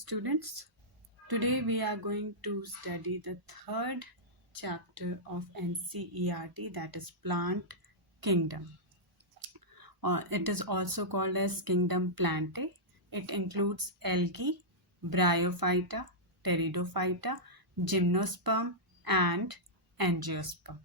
students. Today we are going to study the third chapter of NCERT, that is Plant Kingdom. It is also called as Kingdom Plantae. It includes algae, bryophyta, pteridophyta, gymnosperm and angiosperm.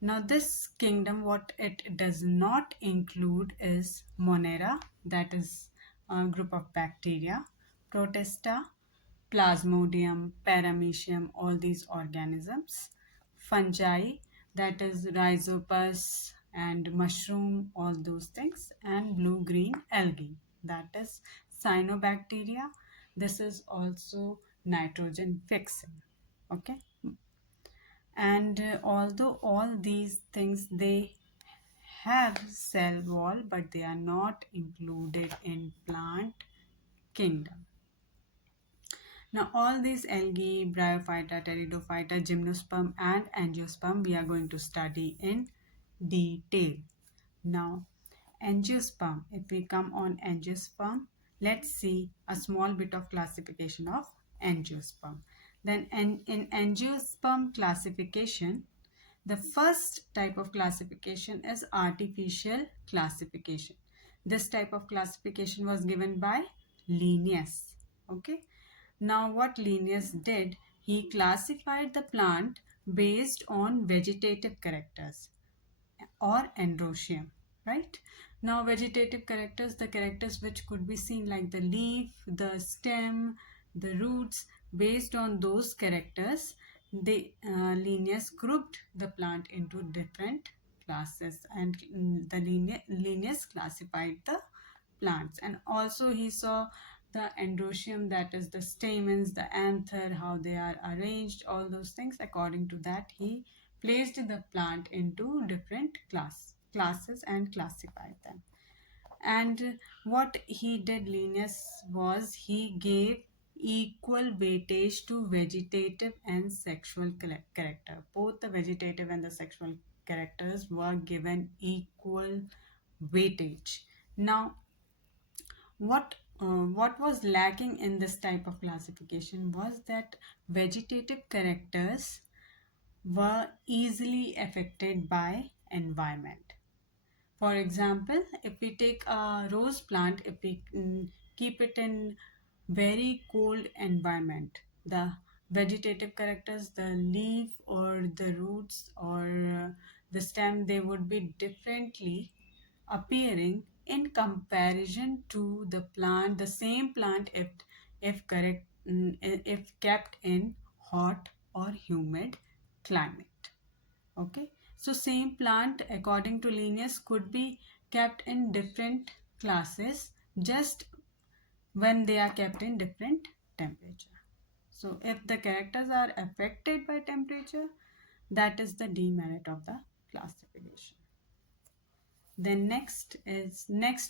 Now this kingdom, what it does not include is Monera, that is a group of bacteria, Protista, Plasmodium, Paramecium, all these organisms, fungi, that is Rhizopus and mushroom, all those things, and blue-green algae, that is cyanobacteria. This is also nitrogen fixing. Okay, and although all these things they have cell wall, but they are not included in plant kingdom. Now all these algae, bryophyta, pteridophyta, gymnosperm and angiosperm we are going to study in detail. Now angiosperm, if we come on angiosperm, let's see a small bit of classification of angiosperm. Then in angiosperm classification, the first type of classification is artificial classification. This type of classification was given by Linnaeus. Okay. Now what Linnaeus did, he classified the plant based on vegetative characters or androecium, right? Now vegetative characters, the characters which could be seen like the leaf, the stem, the roots, based on those characters, they Linnaeus grouped the plant into different classes, and the Linnaeus classified the plants. And also he saw the androecium, that is the stamens, the anther, how they are arranged, all those things. According to that, he placed the plant into different classes and classified them. And what he did, Linnaeus, was he gave equal weightage to vegetative and sexual character. Both the vegetative and the sexual characters were given equal weightage. Now what was lacking in this type of classification was that vegetative characters were easily affected by environment. For example, if we take a rose plant, if we keep it in very cold environment, the vegetative characters, the leaf or the roots or the stem, they would be differently appearing in comparison to the plant, the same plant, if kept in hot or humid climate. Okay, so same plant according to Linnaeus could be kept in different classes just when they are kept in different temperature. So if the characters are affected by temperature, that is the demerit of the classification. Then next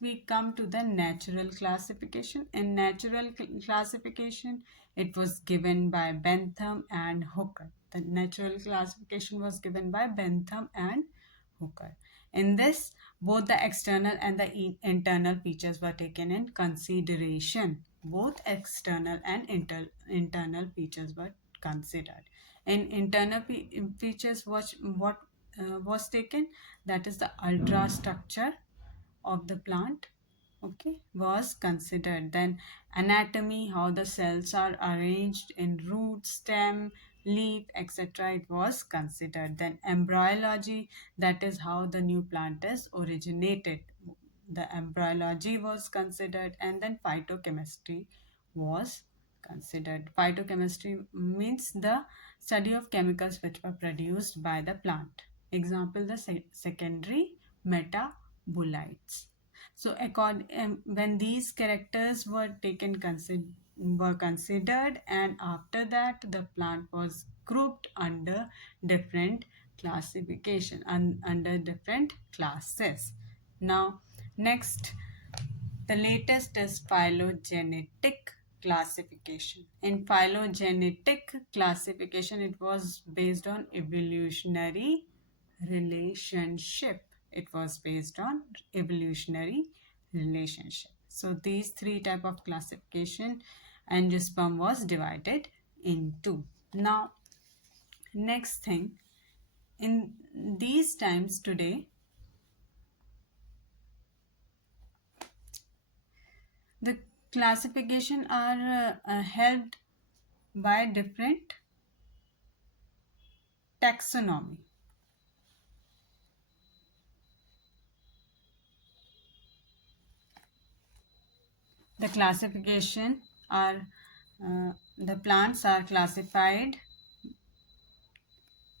we come to the natural classification. In natural classification, it was given by Bentham and Hooker. The natural classification was given by Bentham and Hooker. In this, both the external and the internal features were taken in consideration. Both external and internal features were considered. In internal features, what was taken, that is the ultra structure of the plant, okay, was considered. Then anatomy, how the cells are arranged in root, stem, leaf, etc., it was considered. Then embryology, that is how the new plant is originated, the embryology was considered. And then phytochemistry was considered. Phytochemistry means the study of chemicals which were produced by the plant. Example, the secondary metabolites. So when these characters were considered, and after that the plant was grouped under different classification and under different classes. Now next, the latest is phylogenetic classification. In phylogenetic classification, it was based on evolutionary relationship. It was based on evolutionary relationship. So these three type of classification angiosperm was divided in two. Now, next thing, in these times today, the classification are helped by different taxonomy. The classification are the plants are classified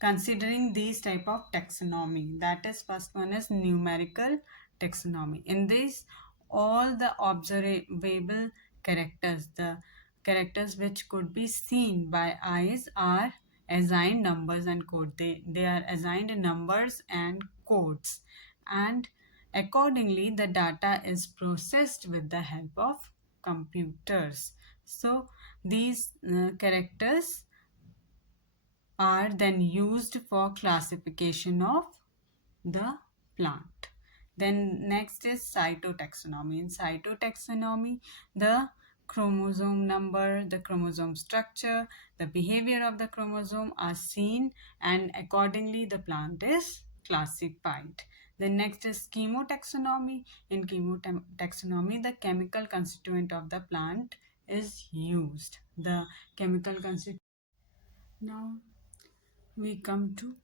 considering these type of taxonomy. That is, first one is numerical taxonomy. In this, all the observable characters, the characters which could be seen by eyes, are assigned numbers and code. They are assigned numbers and codes, and accordingly the data is processed with the help of computers. So these characters are then used for classification of the plant. Then next is cytotaxonomy. In cytotaxonomy, the chromosome number, the chromosome structure, the behavior of the chromosome are seen, and accordingly the plant is classified. The next is chemotaxonomy. In chemotaxonomy, the chemical constituent of the plant is used. The chemical constituent. Now we come to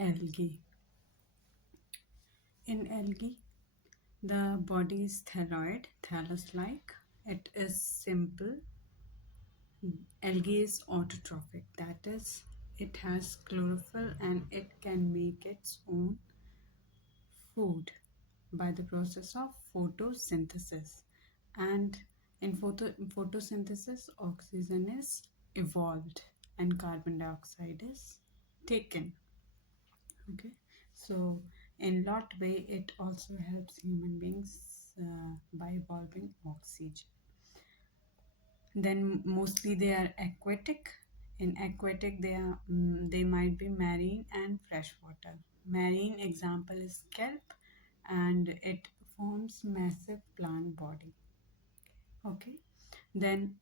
algae. In algae, the body is thalloid, thallus-like. It is simple. Algae is autotrophic, that is, it has chlorophyll and it can make its own food by the process of photosynthesis. And in photosynthesis, oxygen is evolved and carbon dioxide is taken. Okay, so in lot way it also helps human beings by evolving oxygen. Then mostly they are aquatic. In aquatic they might be marine and freshwater. Marine example is kelp, and it forms massive plant body. Okay, then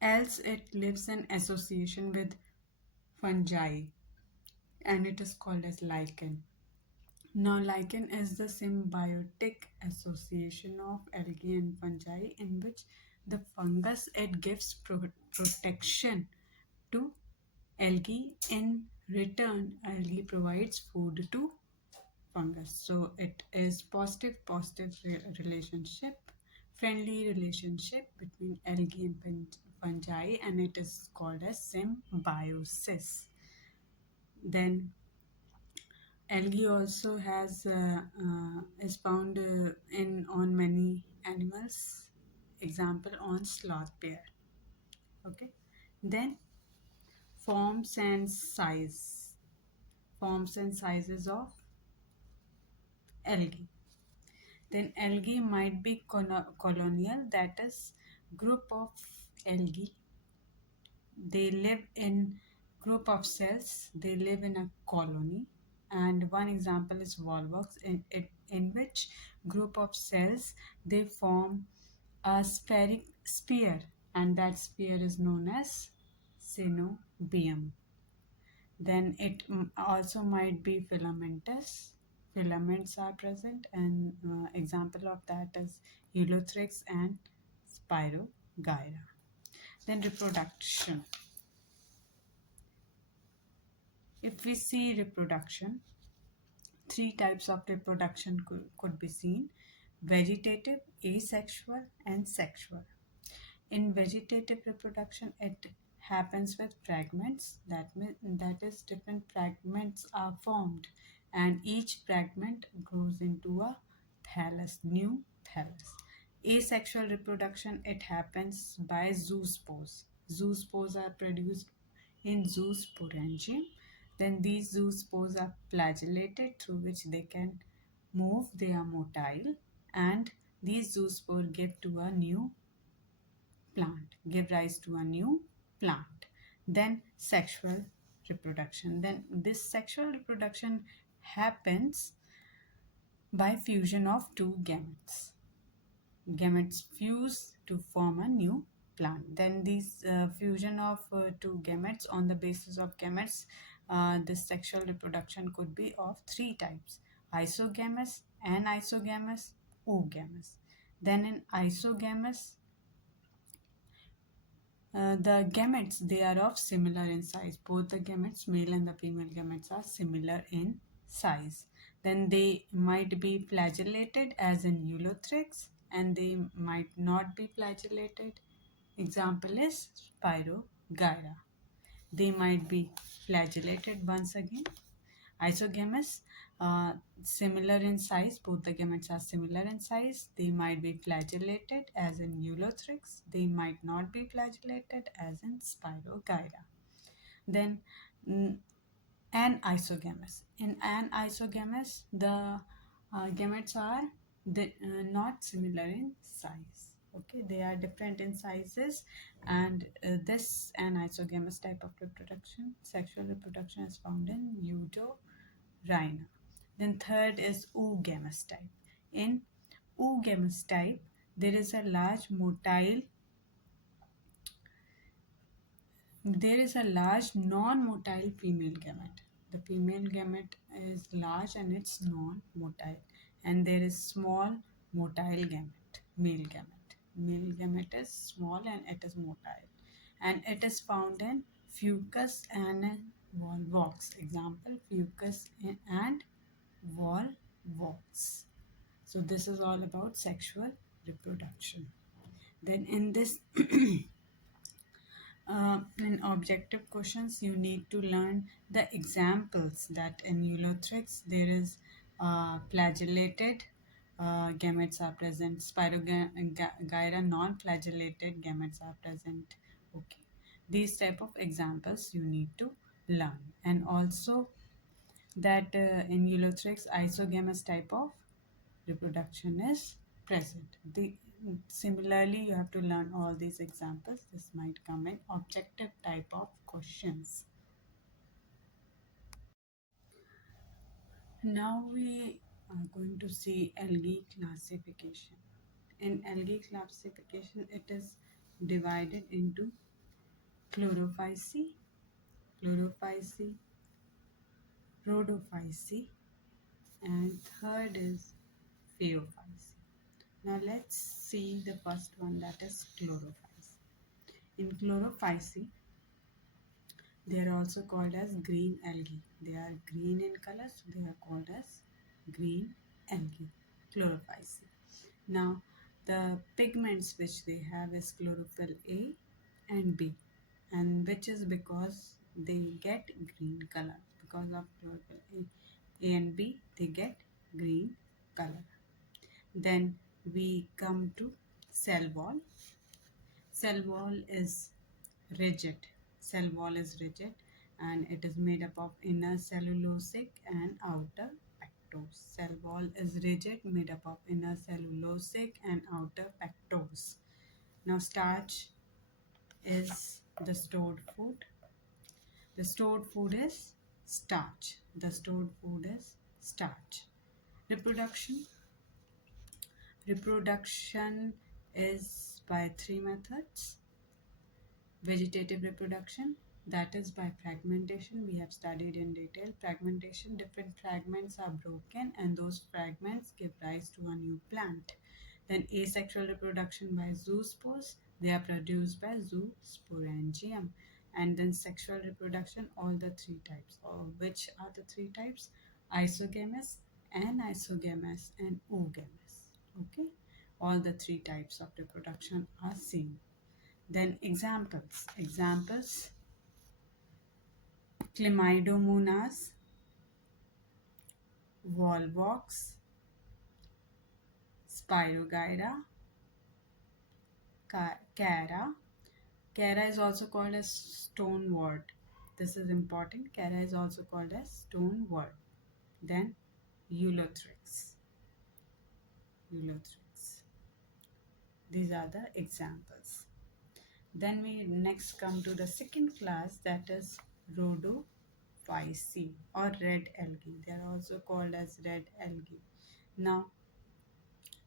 else it lives in association with fungi, and it is called as lichen. Now, lichen is the symbiotic association of algae and fungi, in which the fungus, it gives protection to algae. In return, algae provides food to fungus. So it is positive relationship, friendly relationship between algae and fungi, and it is called as symbiosis. Then algae also has is found in on many animals. Example on sloth bear. Okay. Then forms and size. Forms and sizes of algae. Then algae might be colonial, that is, group of algae. They live in group of cells. They live in a colony, and one example is volvox, in which group of cells they form a spheric sphere, and that sphere is known as synobium. Then it also might be filamentous. Filaments are present, and example of that is Helothrix and Spirogyra. Then reproduction. If we see reproduction, three types of reproduction could be seen: vegetative, asexual, and sexual. In vegetative reproduction, it happens with fragments. That is, different fragments are formed, and each fragment grows into a thallus, new thallus. Asexual reproduction, it happens by zoospores. Zoospores are produced in zoosporangium. Then these zoospores are flagellated, through which they can move. They are motile, and these zoospores give rise to a new plant. Then sexual reproduction. Then this sexual reproduction happens by fusion of two gametes. Gametes fuse to form a new plant. Then these fusion of two gametes on the basis of gametes, this sexual reproduction could be of three types: isogamous, anisogamous, oogamous. Then in isogamous, the gametes, they are of similar in size. Both the gametes, male and the female gametes, are similar in size. Then they might be flagellated as in eulothrix, and they might not be flagellated. Example is Spirogyra. They might be flagellated once again. Isogamous, similar in size. Both the gametes are similar in size. They might be flagellated as in eulothrix. They might not be flagellated as in Spirogyra. Then mm, anisogamous. In anisogamous, the gametes are not similar in size. Okay, they are different in sizes, and this anisogamous type of reproduction, sexual reproduction, is found in Rhina. Then third is oogamous type. In oogamous type, there is a large non-motile female gamete. The female gamete is large and it's non-motile, and there is small motile gamete, male gamete. Male gamete is small and it is motile, and it is found in fucus and volvox. Example: fucus and volvox. So this is all about sexual reproduction. Then in this in objective questions, you need to learn the examples that in eulothrix there is flagellated gametes are present. Spirogyra non-flagellated gametes are present. Okay, these type of examples you need to learn, and also that in eulothrix isogamous type of reproduction is present. Similarly, you have to learn all these examples. This might come in objective type of questions. Now we are going to see algae classification. In algae classification, it is divided into chlorophyceae, chlorophyceae, rhodophyceae, and third is phaeophyceae. Now let's see the first one, that is chlorophyceae. In chlorophyceae, they are also called as green algae. They are green in color, so they are called as green algae, chlorophyceae. Now, the pigments which they have is chlorophyll A and B, and which is because they get green color. Because of chlorophyll A and B, they get green color. Then we come to cell wall. Cell wall is rigid. Cell wall is rigid, and it is made up of inner cellulosic and outer pectose. Cell wall is rigid, made up of inner cellulosic and outer pectose. Now starch is the stored food. The stored food is starch. The stored food is starch. Reproduction. Reproduction is by three methods. Vegetative reproduction, that is by fragmentation. We have studied in detail fragmentation. Different fragments are broken and those fragments give rise to a new plant. Then asexual reproduction by zoospores. They are produced by zoosporangium. And then sexual reproduction, all the three types. Which are the three types? Isogamous, anisogamous, and oogamous. Okay, all the three types of reproduction are seen. Then examples. Chlamydomonas, volvox, Spirogyra, Cara. Cara is also called as stonewort. This is important. Cara is also called as stonewort. Then eulothrix. These are the examples. Then we next come to the second class, that is rhodophyceae or red algae. They are also called as red algae. Now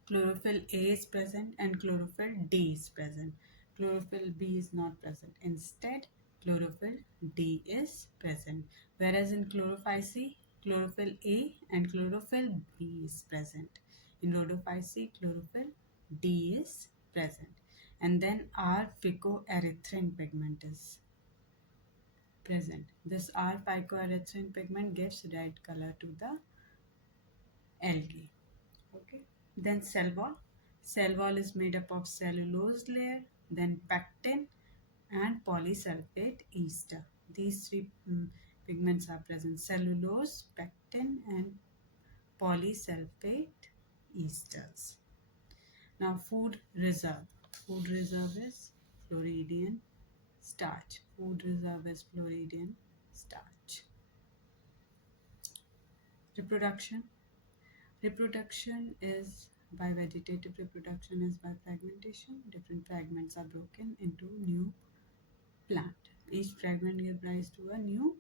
chlorophyll A is present and chlorophyll D is present. Chlorophyll B is not present. Instead, chlorophyll D is present. Whereas in chlorophyce, chlorophyll A and chlorophyll B is present. In rhodophyce, chlorophyll D is present. And then R phycoerythrin pigment is present. This R phycoerythrin pigment gives red color to the algae. Okay. Then cell wall. Cell wall is made up of cellulose layer, then pectin and polysulfate ester. These three pigments are present: cellulose, pectin, and polysulfate esters. Now, food reserve. Food reserve is Floridian starch. Food reserve is Floridian starch. Reproduction. Reproduction is by vegetative reproduction is by fragmentation. Different fragments are broken into new plant. Each fragment gives rise to a new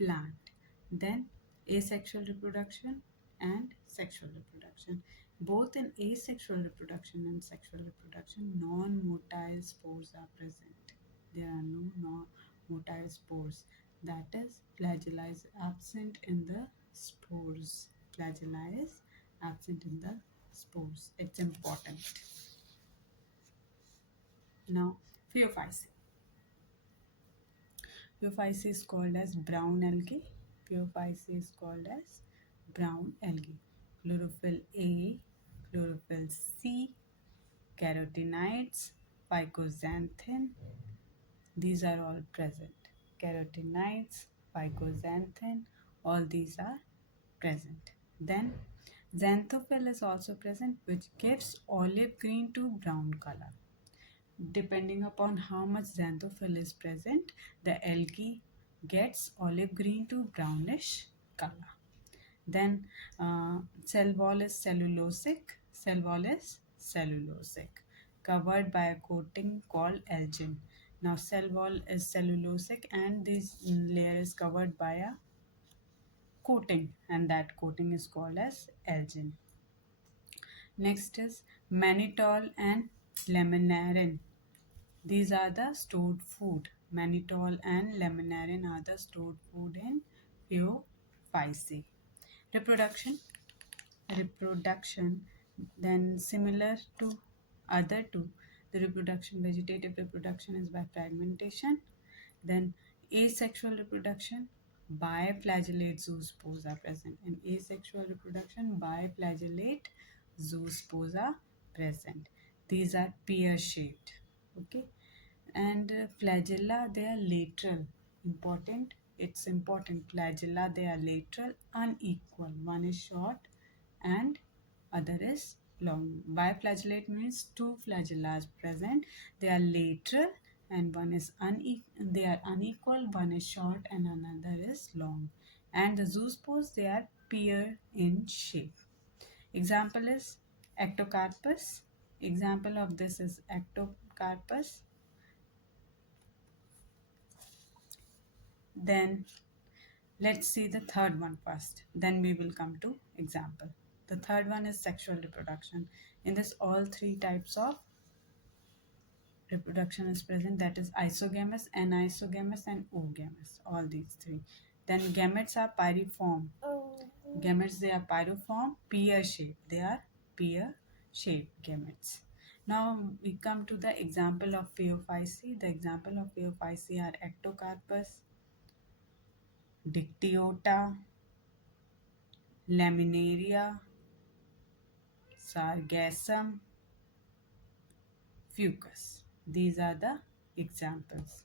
plant. Then asexual reproduction and sexual reproduction. Both in asexual reproduction and sexual reproduction, non-motile spores are present. There are no non-motile spores. That is, flagella is absent in the spores. Flagella is absent in the spores. It's important. Now, phaeophyce. Phaeophyce is called as brown algae. Phaeophyce is called as brown algae. Chlorophyll A, chlorophyll C, carotenoids, phycoxanthin. These are all present. Carotenoids, phycoxanthin, all these are present. Then xanthophyll is also present, which gives olive green to brown color. Depending upon how much xanthophyll is present, the algae gets olive green to brownish color. Then cell wall is cellulosic. Cell wall is cellulosic, covered by a coating called algin. Now cell wall is cellulosic and this layer is covered by a coating, and that coating is called as algin. Next is mannitol and laminarin. These are the stored food. Mannitol and laminarin are the stored food in phaeophyce. Reproduction. Reproduction, then similar to other two, the reproduction, vegetative reproduction is by fragmentation. Then asexual reproduction, biflagellate zoospores are present. In asexual reproduction, biflagellate zoospores are present. These are pear shaped. Okay. And flagella, they are lateral. Important. It's important. Flagella, they are lateral, unequal. One is short and other is long. Biflagellate means two flagella are present. They are lateral and one is they are unequal. One is short and another is long. And the zoospores, they are pear in shape. Example is ectocarpus. Example of this is ectocarpus. Then let's see the third one first. Then we will come to example. The third one is sexual reproduction. In this, all three types of reproduction is present. That is isogamous, anisogamous, and oogamous. All these three. Then gametes are pyriform. Gametes, they are pyriform, pear shaped. They are pear shaped gametes. Now we come to the example of phaeophyce. The example of phaeophyce are ectocarpus, dictyota, laminaria, sargassum, fucus. These are the examples.